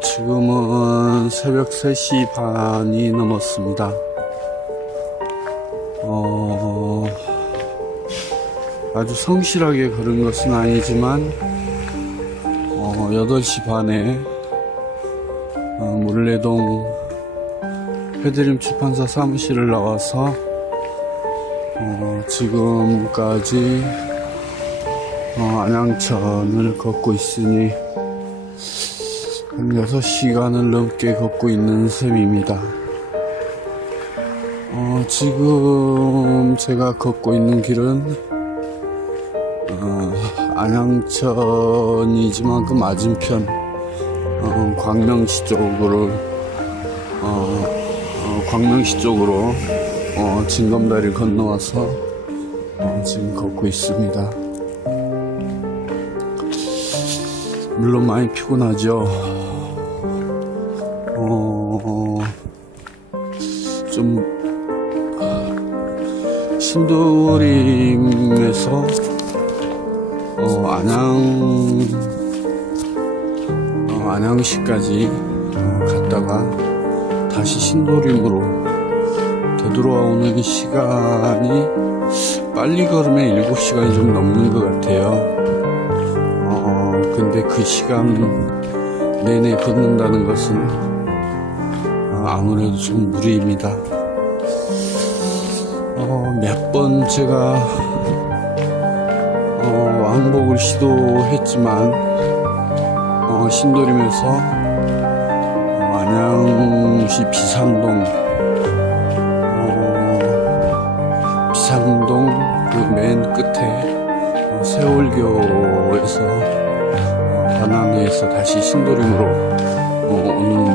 지금은 새벽 3시 반이 넘었습니다. 아주 성실하게 걸은 것은 아니지만 8시 반에 물레동 해드림 출판사 사무실을 나와서 지금까지 안양천을 걷고 있으니 한 6시간을 넘게 걷고 있는 셈입니다. 지금 제가 걷고 있는 길은 안양천이지만 그 맞은편 광명시 쪽으로 진검다리를 건너와서 지금 걷고 있습니다. 물론 많이 피곤하죠. 좀 신도림에서 안양시까지 갔다가 다시 신도림으로 되돌아오는 시간이 빨리 걸으면 7시간이 좀 넘는 것 같아요. 근데 그 시간 내내 걷는다는 것은 아무래도 좀 무리입니다. 몇 번 제가 왕복을 시도했지만 신도림에서 안양시 비상동 그 맨 끝에 세월교에서 반환해서 다시 신도림으로 오는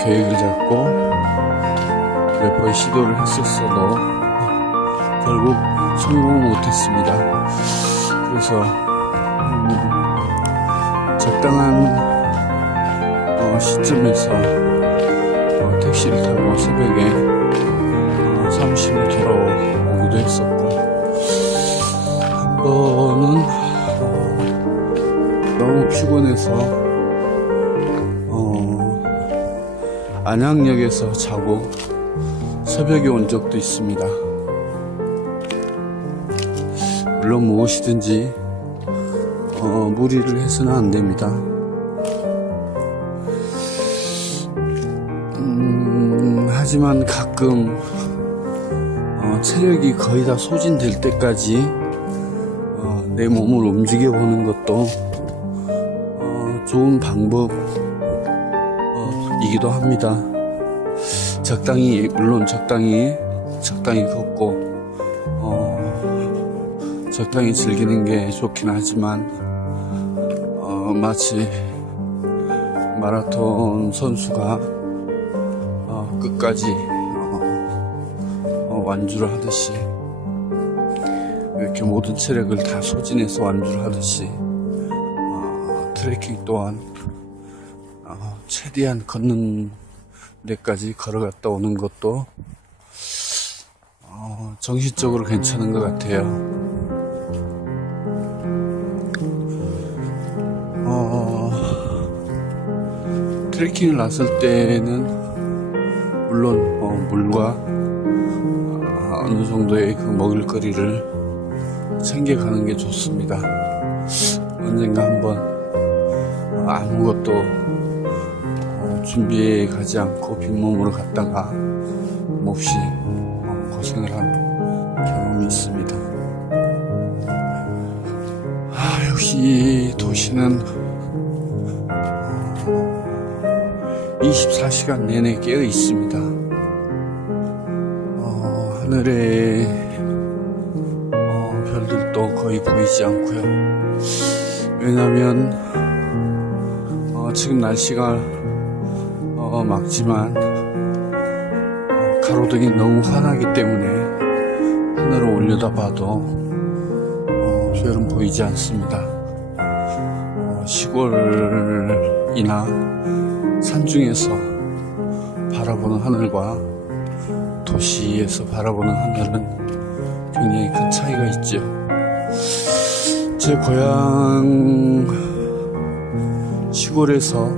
계획을 잡고 몇 번 시도를 했었어도 결국 성공을 못했습니다. 그래서 적당한 시점에서 택시를 타고 새벽에 사무실로 돌아오기도 했었고, 한 번은 너무 피곤해서 안양역에서 자고 새벽에 온 적도 있습니다. 물론 무엇이든지 무리를 해서는 안 됩니다. 하지만 가끔 체력이 거의 다 소진될 때까지 내 몸을 움직여 보는 것도 좋은 방법이기도 합니다. 물론 적당히 걷고 적당히 즐기는 게 좋긴 하지만 마치 마라톤 선수가 끝까지 완주를 하듯이, 이렇게 모든 체력을 다 소진해서 완주를 하듯이 트레킹 또한 최대한 걷는 데까지 걸어갔다 오는 것도 정신적으로 괜찮은 것 같아요. 트레킹을 나설 때는 물론 물과 어느 정도의 그 먹을거리를 챙겨가는 게 좋습니다. 언젠가 한번 아무것도 준비해 가지 않고 빈몸으로 갔다가 몹시 고생을 한 경험이 있습니다. 역시 도시는 24시간 내내 깨어 있습니다. 하늘에 별들도 거의 보이지 않고요. 왜냐면 지금 날씨가 맑지만 가로등이 너무 환하기 때문에 하늘을 올려다봐도 별은 보이지 않습니다. 시골이나 산중에서 바라보는 하늘과 도시에서 바라보는 하늘은 굉장히 큰 차이가 있죠. 제 고향 시골에서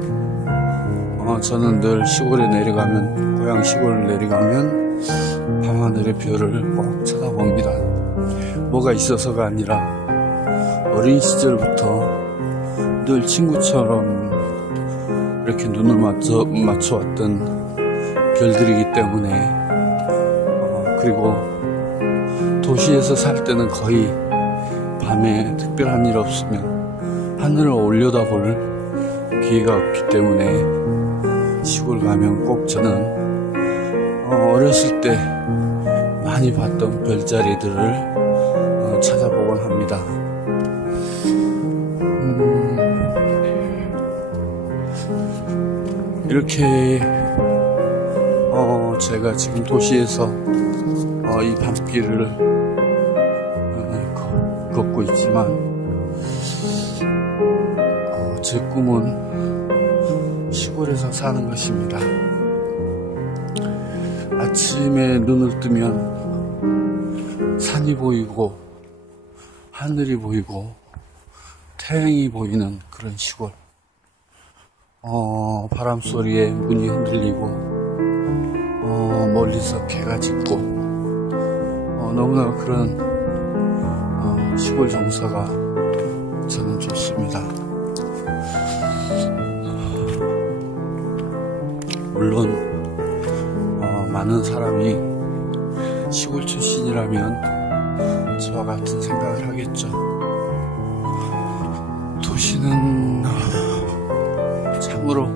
저는 늘 시골에 내려가면, 고향 시골 내려가면 밤하늘의 별을 꼭 쳐다봅니다. 뭐가 있어서가 아니라 어린 시절부터 늘 친구처럼 이렇게 눈을 맞춰왔던 별들이기 때문에, 그리고 도시에서 살 때는 거의 밤에 특별한 일 없으면 하늘을 올려다볼 기회가 없기 때문에 시골 가면 꼭 저는 어렸을 때 많이 봤던 별자리들을 찾아보곤 합니다. 이렇게 제가 지금 도시에서 이 밤길을 걷고 있지만 제 꿈은 시골에서 사는 것입니다. 아침에 눈을 뜨면 산이 보이고 하늘이 보이고 태양이 보이는 그런 시골. 바람 소리에 문이 흔들리고 멀리서 개가 짖고 너무나 그런 시골 정서가 저는 좋습니다. 물론 많은 사람이 시골 출신이라면 저와 같은 생각을 하겠죠. 도시는 참으로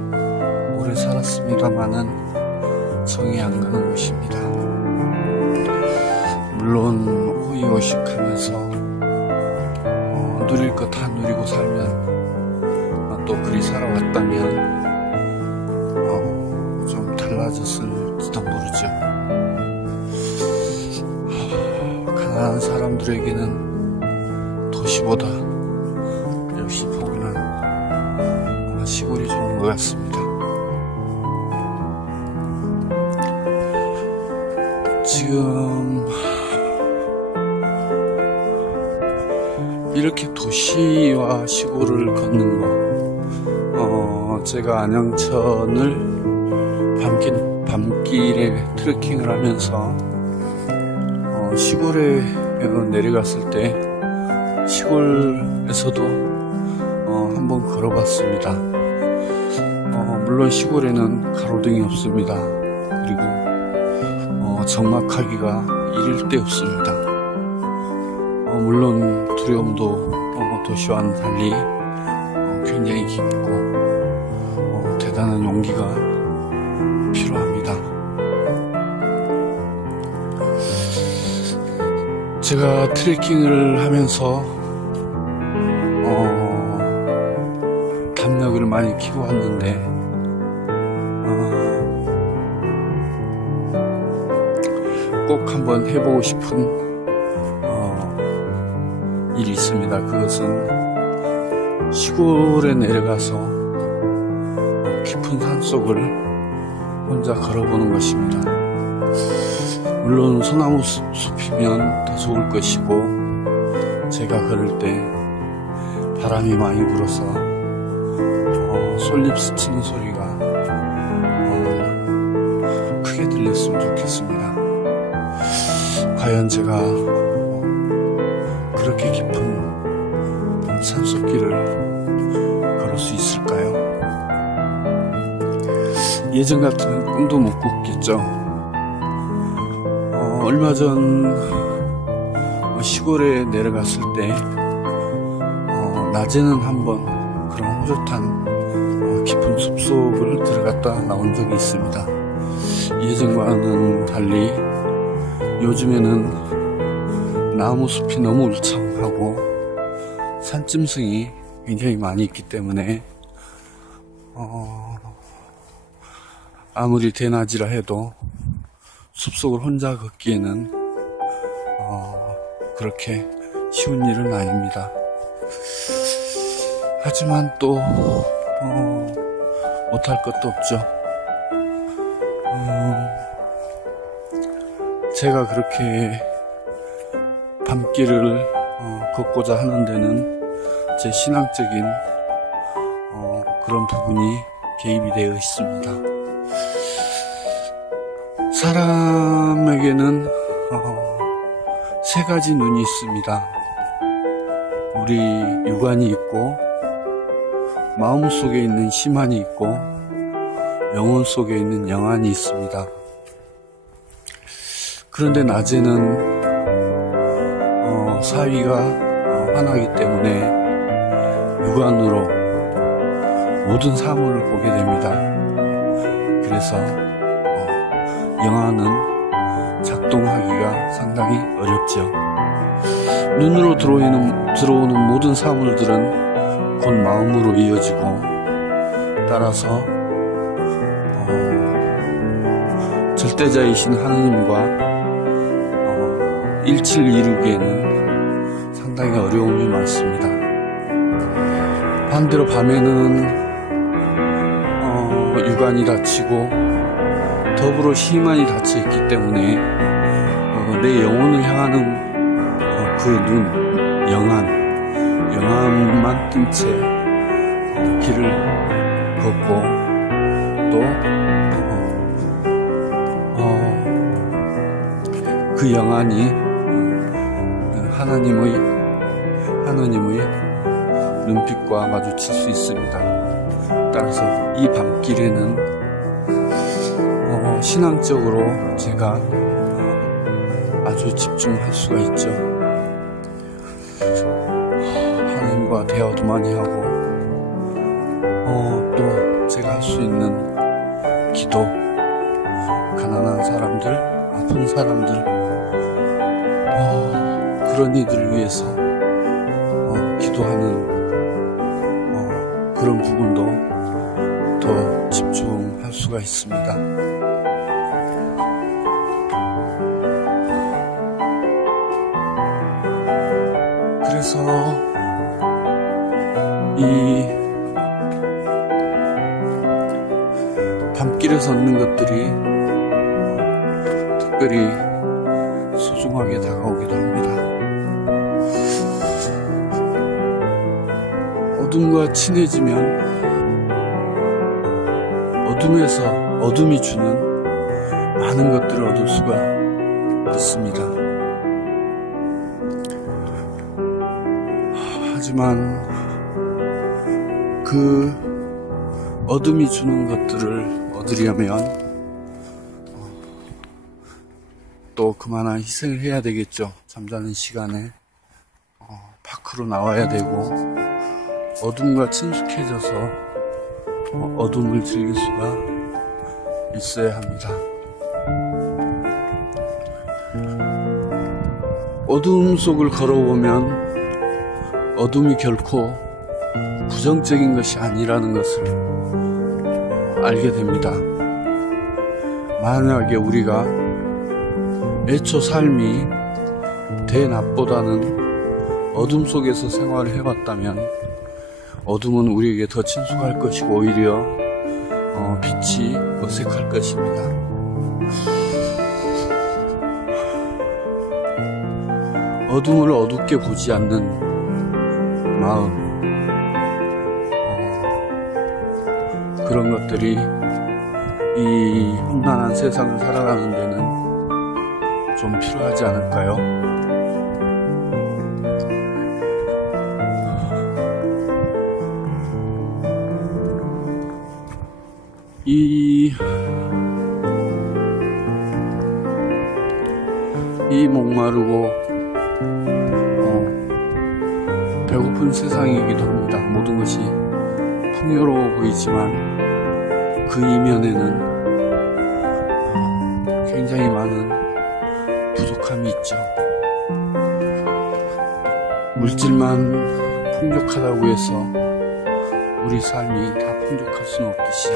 오래 살았습니다마는 정이 안 가는 곳입니다. 물론 호의호식하면서 누릴 거 다 누리고 살면 또 그리 살아왔다면 좀 달라졌을지도 모르죠. 가난한 사람들에게는 도시보다 역시 포근한 시골이 좋은 것 같습니다. 지금 이렇게 도시와 시골을 걷는 거, 제가 안양천을 밤길에 트레킹을 하면서 시골에 내려갔을 때 시골에서도 한번 걸어봤습니다. 물론 시골에는 가로등이 없습니다. 그리고 적막하기가 이를 데 없습니다. 물론 두려움도 도시와는 달리 굉장히 깊고 대단한 용기가 필요합니다. 제가 트레킹을 하면서 담력을 많이 키고 왔는데 꼭 한번 해보고 싶은 일이 있습니다. 그것은 시골에 내려가서 깊은 산속을 혼자 걸어보는 것입니다. 물론 소나무 숲이면 더 좋을 것이고, 제가 걸을 때 바람이 많이 불어서 솔잎 스치는 소리가 크게 들렸으면 좋겠습니다. 과연 제가 그렇게 깊은 산속길을 걸을 수 있을까요? 예전 같으면 꿈도 못 꿨겠죠. 얼마 전 시골에 내려갔을 때 낮에는 한번 그런 호젓한 깊은 숲속을 들어갔다 나온 적이 있습니다. 예전과는 달리 요즘에는 나무숲이 너무 울창하고 산짐승이 굉장히 많이 있기 때문에 아무리 대낮이라 해도 숲속을 혼자 걷기에는 그렇게 쉬운 일은 아닙니다. 하지만 또 못할 것도 없죠. 제가 그렇게 밤길을 걷고자 하는 데는 제 신앙적인 그런 부분이 개입이 되어 있습니다. 사람에게는 세 가지 눈이 있습니다. 우리 육안이 있고, 마음속에 있는 심안이 있고, 영혼 속에 있는 영안이 있습니다. 그런데 낮에는 사위가 환하기 때문에 육안으로 모든 사물을 보게 됩니다. 그래서 영안은 작동하기가 상당히 어렵죠. 눈으로 들어오는 모든 사물들은 곧 마음으로 이어지고, 따라서 절대자이신 하느님과 일치를 이루기에는 상당히 어려움이 많습니다. 반대로 밤에는 육안이 닫히고 더불어 심안이 닫혀 있기 때문에 내 영혼을 향하는 그 눈, 영안만 뜬 채 길을 걷고, 또 그 영안이 하나님의 눈빛과 마주칠 수 있습니다. 따라서 이 밤길에는 신앙적으로 제가 아주 집중할 수가 있죠. 하나님과 대화도 많이 하고, 또 제가 할 수 있는 기도, 가난한 사람들, 아픈 사람들, 그런 이들을 위해서 기도하는 그런 부분도 더 집중할 수가 있습니다. 그래서 이 밤길에서 얻는 것들이 특별히 소중하게 다가오기도 합니다. 어둠과 친해지면 어둠이 주는 많은 것들을 얻을 수가 있습니다. 하지만 그 어둠이 주는 것들을 얻으려면 또 그만한 희생을 해야 되겠죠. 잠자는 시간에 밖으로 나와야 되고, 어둠과 친숙해져서 어둠을 즐길 수가 있어야 합니다. 어둠 속을 걸어보면 어둠이 결코 부정적인 것이 아니라는 것을 알게 됩니다. 만약에 우리가 애초 삶이 대낮보다는 어둠 속에서 생활을 해봤다면 어둠은 우리에게 더 친숙할 것이고, 오히려 빛이 어색할 것입니다. 어둠을 어둡게 보지 않는 마음, 그런 것들이 이 험난한 세상을 살아가는 데는 좀 필요하지 않을까요? 이 목마르고 배고픈 세상이기도 합니다. 모든 것이 풍요로워 보이지만 그 이면에는 굉장히 많은 부족함이 있죠. 물질만 풍족하다고 해서 우리 삶이 다 풍족할 수는 없듯이,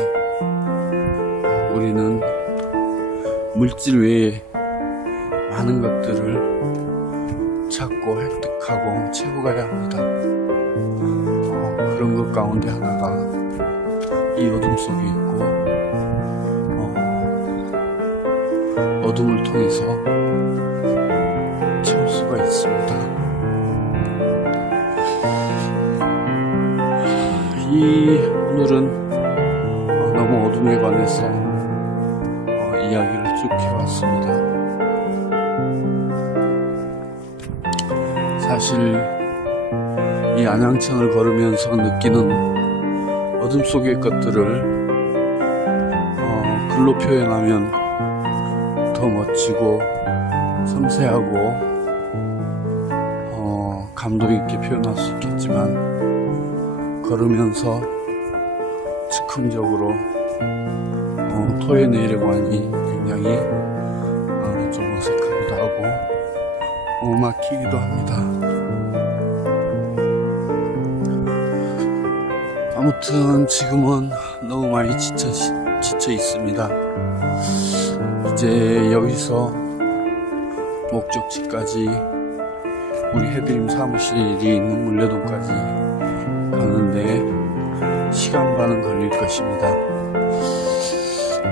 우리는 물질 외에 많은 것들을 찾고 획득하고 채워가야 합니다. 그런 것 가운데 하나가 이 어둠 속에 있고, 어둠을 통해서 채울 수가 있습니다. 오늘은 너무 어둠에 관해서 이야기를 쭉 해왔습니다. 사실 이 안양천을 걸으면서 느끼는 어둠 속의 것들을 글로 표현하면 더 멋지고 섬세하고 감동 있게 표현할 수 있겠지만, 걸으면서 즉흥적으로 토해내려고 하니 굉장히 좀 어색하기도 하고 막히기도 합니다. 아무튼 지금은 너무 많이 지쳐 있습니다. 이제 여기서 목적지까지 우리 해드림 사무실이 있는 물레동까지 가는데 시간 반은 걸릴 것입니다.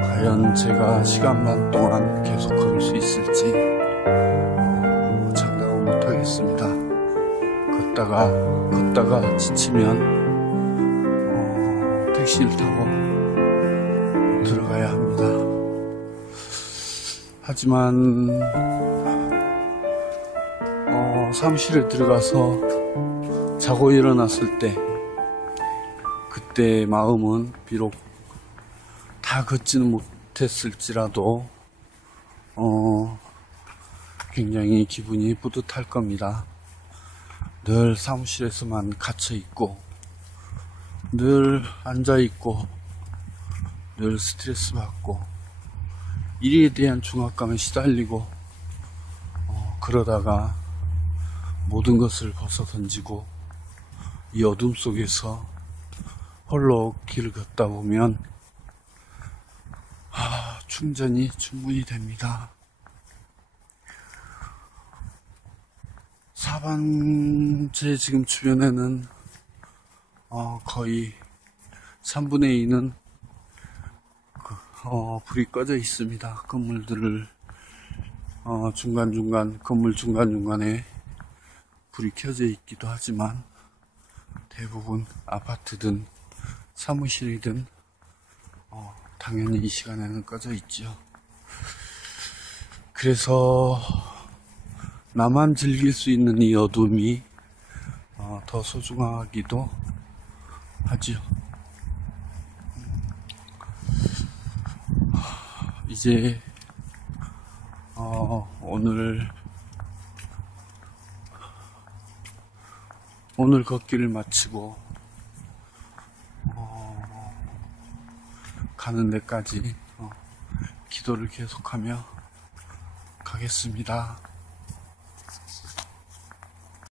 과연 제가 시간 반 동안 계속 걸을 수 있을지 장담은 못하겠습니다. 걷다가 지치면 택시를 타고 들어가야 합니다. 하지만 사무실에 들어가서 자고 일어났을 때, 그때 마음은 비록 다 걷지는 못했을지라도 굉장히 기분이 뿌듯할 겁니다. 늘 사무실에서만 갇혀 있고, 늘 앉아 있고, 늘 스트레스 받고, 일에 대한 중압감에 시달리고 그러다가 모든 것을 벗어던지고 이 어둠 속에서 홀로 길을 걷다 보면 충전이 충분히 됩니다. 제 지금 주변에는 거의 3분의 2는 불이 꺼져 있습니다. 건물들을 건물 중간중간에 불이 켜져 있기도 하지만 대부분 아파트든 사무실이든 당연히 이 시간에는 꺼져 있죠. 그래서 나만 즐길 수 있는 이 어둠이 더 소중하기도 하지요. 이제 오늘 걷기를 마치고 가는 데까지 기도를 계속하며 가겠습니다.